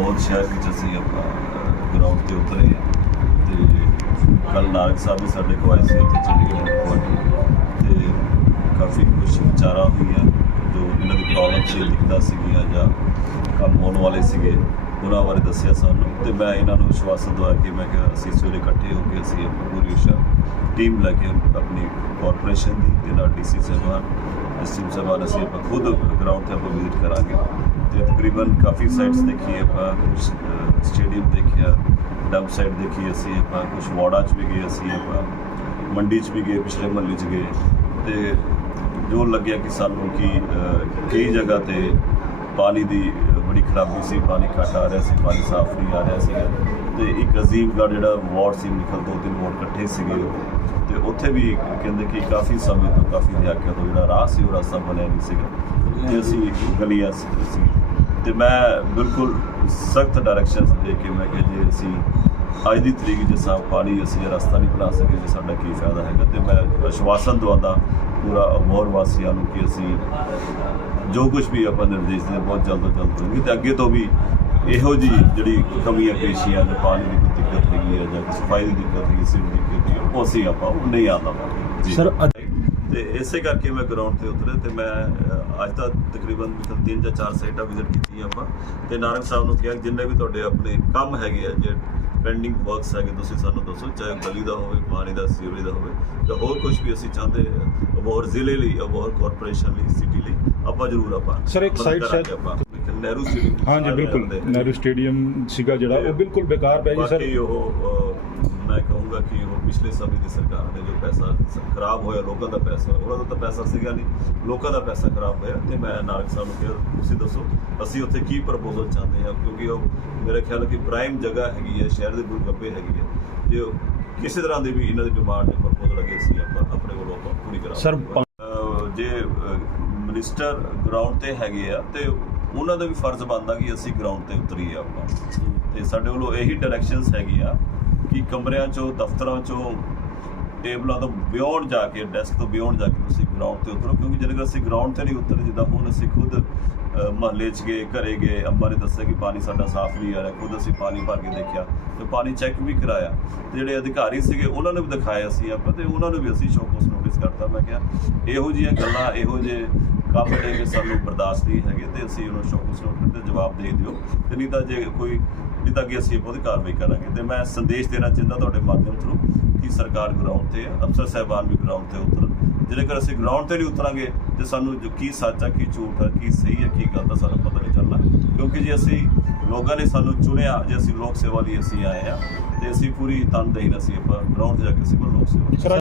ਬਹੁਤ ਸ਼ਹਿਰ ਵਿੱਚ ਅਸੀਂ ਆਪਾਂ ਗਰਾਊਂਡ ਤੇ ਉਤਰੇ ਹਾਂ ਤੇ ਕੱਲ ਨਾਰਕ ਸਾਹਿਬ ਵੀ ਸਾਡੇ ਕੋਲ ਆਏ ਸੀ, ਉੱਥੇ ਚੰਡੀਗੜ੍ਹ ਹੈਡਕੁਆਟਰ ਤੇ ਕਾਫੀ ਕੁਝ ਵਿਚਾਰਾਂ ਹੋਈਆਂ, ਜੋ ਇਹਨਾਂ ਦੀ ਪ੍ਰੋਬਲਮ ਸੀ ਦਿੱਕਤਾਂ ਸੀਗੀਆਂ ਜਾਂ ਕੰਮ ਹੋਣ ਵਾਲੇ ਸੀਗੇ, ਉਹਨਾਂ ਬਾਰੇ ਦੱਸਿਆ ਸਾਨੂੰ। ਤੇ ਮੈਂ ਇਹਨਾਂ ਨੂੰ ਵਿਸ਼ਵਾਸ ਦਵਾਇਆ ਕਿ ਮੈਂ ਕਿ ਅਸੀਂ ਸਵੇਰੇ ਇਕੱਠੇ ਹੋ ਕੇ ਅਸੀਂ ਆਪਣੀ ਪੂਰੀ ਉਸ਼ਾ ਟੀਮ ਲੈ ਕੇ ਆਪਣੀ ਕਾਰਪੋਰੇਸ਼ਨ ਦੀ ਤੇ ਨਾਲ ਡੀਸੀ ਸਾਹਿਬਾਨ ਐਸਟੀਮ ਸਾਹਿਬਾਨ, ਅਸੀਂ ਆਪਾਂ ਖੁਦ ਗਰਾਊਂਡ ਤੇ ਆਪਾਂ ਵਿਜ਼ਿਟ ਕਰਾਂਗੇ। ਤੇ ਤਕਰੀਬਨ ਕਾਫੀ ਸਾਈਟਸ ਦੇਖੀ ਆਪਾਂ ਕੁਝ ਸਟੇਡੀਅਮ ਦੇਖਿਆ ਡੰਪ ਸਾਈਟ ਦੇਖੀ ਅਸੀਂ ਆਪਾਂ ਕੁਝ ਵਾਰਡਾਂ 'ਚ ਵੀ ਗਏ ਅਸੀਂ ਆਪਾਂ, ਮੰਡੀ 'ਚ ਵੀ ਗਏ, ਪਿਛਲੇ ਮਹੱਲੇ 'ਚ ਗਏ। ਤੇ ਜੋ ਲੱਗਿਆ ਕਿ ਸਾਨੂੰ ਕਿ ਕਈ ਜਗ੍ਹਾ ਤੇ ਪਾਣੀ ਦੀ ਬੜੀ ਖਰਾਬੀ ਸੀ, ਪਾਣੀ ਘੱਟ ਆ ਰਿਹਾ ਸੀ, ਪਾਣੀ ਸਾਫ਼ ਨਹੀਂ ਆ ਰਿਹਾ ਸੀਗਾ। ਤੇ ਇੱਕ ਅਜ਼ੀਮਗੜ੍ਹ ਜਿਹੜਾ ਵਾਰਡ ਸੀ ਨਿਕਲ ਦੋ ਤਿੰਨ ਵਾਰਡ ਇਕੱਠੇ ਸੀਗੇ। ਤੇ ਉੱਥੇ ਵੀ ਕਹਿੰਦੇ ਕਿ ਕਾਫੀ ਸਮੇਂ ਤੋਂ, ਕਾਫੀ ਦਹਾਕਿਆਂ ਤੋਂ ਜਿਹੜਾ ਰਾਹ ਸੀ, ਉਹ ਰਸਤਾ ਬਣਿਆ ਨਹੀਂ ਸੀਗਾ। ਤੇ ਅਸੀਂ ਗਲੀਆਂ ਸੀ। ਤੇ ਮੈਂ ਬਿਲਕੁਲ ਸਖਤ ਡਾਇਰੈਕਸ਼ਨਸ ਦੇ ਕੇ ਮੈਂ ਕਿਹਾ ਜੇ ਅਸੀਂ ਅੱਜ ਦੀ ਤਰੀਕ ਜੇ ਸਾਫ਼ ਪਾਣੀ ਅਸੀਂ ਇਹ ਰਸਤਾ ਨਹੀਂ ਬਣਾ ਸਕੇ ਤੇ ਸਾਡਾ ਕੀ ਫਾਇਦਾ ਹੈਗਾ। ਤੇ ਮੈਂ ਆਸ਼ਵਾਸਨ ਦਵਾਉਂਦਾ ਪੂਰਾ ਅਮੋਰ ਵਾਸੀਆਂ ਨੂੰ ਕਿ ਅਸੀਂ ਜੋ ਕੁਝ ਵੀ ਆਪਾਂ ਨਿਰਦੇਸ਼ ਦੇ ਬਹੁਤ ਜਲਦ ਤੋਂ ਜਲਦ ਕਰਾਂਗੇ ਤੇ ਅੱਗੇ ਤੋਂ ਵੀ ਇਹੋ ਜੀ ਜਿਹੜੀ ਕਮੀਆਂ ਪੇਸ਼ੀਆਂ ਨੇ ਪਾਣੀ ਦੀ ਕੋਈ ਦਿੱਕਤ ਹੈਗੀ ਹੈ ਜਾਂ ਸਫ਼ਾਈ ਦੀ ਦਿੱਕਤ ਹੈਗੀ ਸਿਰ ਦੀ ਦਿੱਕਤ ਹੈ ਉਹ ਅਸੀਂ ਆਪਾਂ ਉਹ ਨਹੀਂ ਆਉਂਦਾ ਜੀ। Sir, ਤੇ ਇਸੇ ਕਰਕੇ ਮੈਂ ਗਰਾਊਂਡ ਤੇ ਉਤਰੇ ਤੇ ਮੈਂ ਅੱਜ ਤੱਕ ਤਕਰੀਬਨ ਵੀ ਤਿੰਨ ਜਾਂ ਚਾਰ ਸਾਈਟਾਂ ਵਿਜ਼ਿਟ ਕੀਤੀਆਂ ਆਪਾਂ। ਤੇ ਨਾਰੰਗ ਸਾਹਿਬ ਨੂੰ ਕਿਹਾ ਜਿੰਨੇ ਵੀ ਤੁਹਾਡੇ ਆਪਣੇ ਕੰਮ ਹੈਗੇ ਆ ਜੇ ਪੈਂਡਿੰਗ ਵਰਕਸ ਹੈਗੇ ਤੁਸੀਂ ਸਾਨੂੰ ਦੱਸੋ ਚਾਹੇ ਗਲੀ ਦਾ ਹੋਵੇ ਪਾਣੀ ਦਾ ਸੀਵਰੇਜ ਦਾ ਹੋਵੇ ਜਾਂ ਹੋਰ ਕੁਝ ਵੀ ਅਸੀਂ ਚਾਹੁੰਦੇ ਅਬੋਹਰ ਜ਼ਿਲ੍ਹੇ ਲਈ ਅਬੋਹਰ ਕਾਰਪੋਰੇਸ਼ਨ ਲਈ ਸਿਟੀ ਲਈ ਆਪਾਂ ਜ਼ਰੂਰ ਆਪਾਂ Sir, ਇੱਕ ਆਪਾਂ। ਇੱਕ ਨਹਿਰੂ ਸਟੇਡੀਅਮ ਹਾਂਜੀ ਬਿਲਕੁਲ। ਨਹਿਰੂ ਸਟੇਡੀਅਮ ਸੀਗਾ ਜਿਹੜਾ ਉਹ ਬਿਲਕੁਲ ਬੇਕਾਰ ਪਿਆ ਜੀ ਸਰ ਬਾਕੀ ਉਹ ਮੈਂ ਕਹੂੰਗਾ ਕਿ ਉਹ ਪਿਛਲੇ ਸਮੇਂ ਦੀ ਸਰਕਾਰ ਨੇ ਜੋ ਪੈਸਾ ਸ- ਖਰਾਬ ਹੋਇਆ ਲੋਕਾਂ ਦਾ ਪੈਸਾ ਉਹਨਾਂ ਦਾ ਤਾਂ ਪੈਸਾ ਸੀਗਾ ਨਹੀਂ ਲੋਕਾਂ ਦਾ ਪੈਸਾ ਖਰਾਬ ਹੋਇਆ ਤੇ ਮੈਂ ਨਾਰਕ ਸਾਹਿਬ ਨੂੰ ਕਿਹਾ ਤੁਸੀਂ ਦੱਸੋ ਅਸੀਂ ਉੱਥੇ ਕੀ ਪ੍ਰਪੋਜ਼ਲ ਚਾਹੁੰਦੇ ਹਾਂ? ਕਿਉਂਕਿ ਉਹ ਮੇਰੇ ਖਿਆਲ ਕਿ ਪ੍ਰਾਈਮ ਜਗ੍ਹਾ ਹੈਗੀ ਹੈ ਸ਼ਹਿਰ ਦੇ ਬਿਲਕੁਲ ਗੱਬੇ ਹੈਗੀ ਹੈ ਜੇ ਕਿਸੇ ਤਰ੍ਹਾਂ ਦੀ ਵੀ ਇਹਨਾਂ ਦੀ ਡਿਮਾਂਡ ਦੇ ਪ੍ਰਪੋਜ਼ਲ ਅਗੇ ਅਸੀਂ ਆਪਾਂ ਆਪਣੇ ਵੱਲੋਂ ਆਪਾਂ ਪੂਰੀ ਕਰਾਂਗੇ ਅਹ ਜੇ ਮਿਨਿਸਟਰ ਗਰਾਊਂਡ ਤੇ ਹੈਗੇ ਆ ਤੇ ਉਹਨਾਂ ਦਾ ਵੀ ਫਰਜ਼ ਬਣਦਾ ਕਿ ਅਸੀਂ ਗਰਾਊਂਡ ਤੇ ਉਤਰੀਏ ਆਪਾਂ। ਤੇ ਸਾਡੇ ਵੱਲੋਂ ਇਹੀ ਡਾਇਰੈਕਸ਼ਨਸ ਹੈਗੀ ਆ ਕਿ ਕਮਰਿਆਂ ਚੋਂ, ਦਫ਼ਤਰਾਂ ਚੋਂ, ਟੇਬਲਾਂ ਤੋਂ ਬਿਯੋਂਡ ਜਾ ਕੇ ਡੈਸਕ ਤੋਂ ਬਿਯੋਂਡ ਜਾ ਕੇ ਤੁਸੀਂ ਗਰਾਊਂਡ ਤੇ ਉਤਰੋ, ਕਿਉਂਕਿ ਜੇਕਰ ਅਸੀਂ ਗਰਾਊਂਡ ਤੇ ਨਹੀਂ ਉਤਰੇ ਜਿੱਦਾਂ ਹੁਣ ਅਸੀਂ ਖੁਦ ਮਹੱਲੇ 'ਚ ਗਏ, ਘਰੇ ਗਏ ਅੰਮਾ ਨੇ ਦੱਸਿਆ ਕਿ ਪਾਣੀ ਸਾਡਾ ਸਾਫ਼ ਨਹੀਂ ਆ ਰਿਹਾ, ਖੁਦ ਅਸੀਂ ਪਾਣੀ ਭਰ ਕੇ ਦੇਖਿਆ, ਤੇ ਪਾਣੀ ਚੈੱਕ ਵੀ ਕਰਾਇਆ। ਤੇ ਜਿਹੜੇ ਅਧਿਕਾਰੀ ਸੀਗੇ, ਉਹਨਾਂ ਨੂੰ ਵੀ ਦਿਖਾਇਆ ਸੀ ਆਪਾਂ, ਤੇ ਉਹਨਾਂ ਨੂੰ ਵੀ ਅਸੀਂ ਸ਼ੋਕਸ ਨੋਟਿਸ ਕਰਤਾ। ਮੈਂ ਕਿਹਾ, ਇਹੋ ਜਿਹੀਆਂ ਗੱਲਾਂ, ਇਹੋ ਜਿਹੇ ਕੰਮ ਜਿਹੜੇ ਸਾਨੂੰ ਬਰਦਾਸ਼ਤ ਨਹੀਂ ਹੈਗੇ ਤੇ ਅਸੀਂ ਉਹਨੂੰ ਸ਼ੋਕਸ ਨੋਟਿਸ ਤੇ ਜਵਾਬ ਦੇ ਦਿਓ। ਤੇ ਨਹੀਂ ਤਾਂ ਜੇ ਕੋਈ, ਨਹੀਂ ਤਾਂ ਕਿ ਅਸੀਂ ਬਹੁਤ ਕਾਰਵਾਈ ਕਰਾਂਗੇ। ਤੇ ਮੈਂ ਸੰਦੇਸ਼ ਦੇਣਾ ਚਾਹੁੰਦਾ ਤੁਹਾਡੇ ਮਾਧਿਅਮ ਥਰੂ ਕਿ ਸਰਕਾਰ ਗਰਾਊਂਡ ਤੇ, ਅਫਸਰ ਸਾਹਿਬਾਨ ਵੀ ਗਰਾਊਂਡ ਤੇ ਉਤਰਨ। ਜੇਕਰ ਅਸੀਂ ਗਰਾਊਂਡ ਤੇ ਨਹੀਂ ਉਤਰਾਂਗੇ, ਤੇ ਸਾਨੂੰ ਜੋ ਕੀ ਸੱਚ ਆ, ਕੀ ਝੂਠ ਆ, ਕੀ ਸਹੀ ਆ, ਕੀ ਗਲਤ ਹੈ ਸਾਨੂੰ ਪਤਾ ਨਹੀਂ ਚੱਲਣਾ। ਕਿਉਂਕਿ ਜੇ ਅਸੀਂ ਲੋਕਾਂ ਨੇ ਸਾਨੂੰ ਚੁਣਿਆ, ਜੇ ਅਸੀਂ ਲੋਕ ਸੇਵਾ ਲਈ ਅਸੀਂ ਆਏ ਆ, ਤੇ ਅਸੀਂ ਪੂਰੀ ਤਨਦੇਹੀ ਨਾਲ ਅਸੀਂ ਆਪਾਂ ਗਰਾਊਂਡ ਤੇ ਜਾ ਕੇ ਅਸੀਂ ਲੋਕ ਸੇਵਾ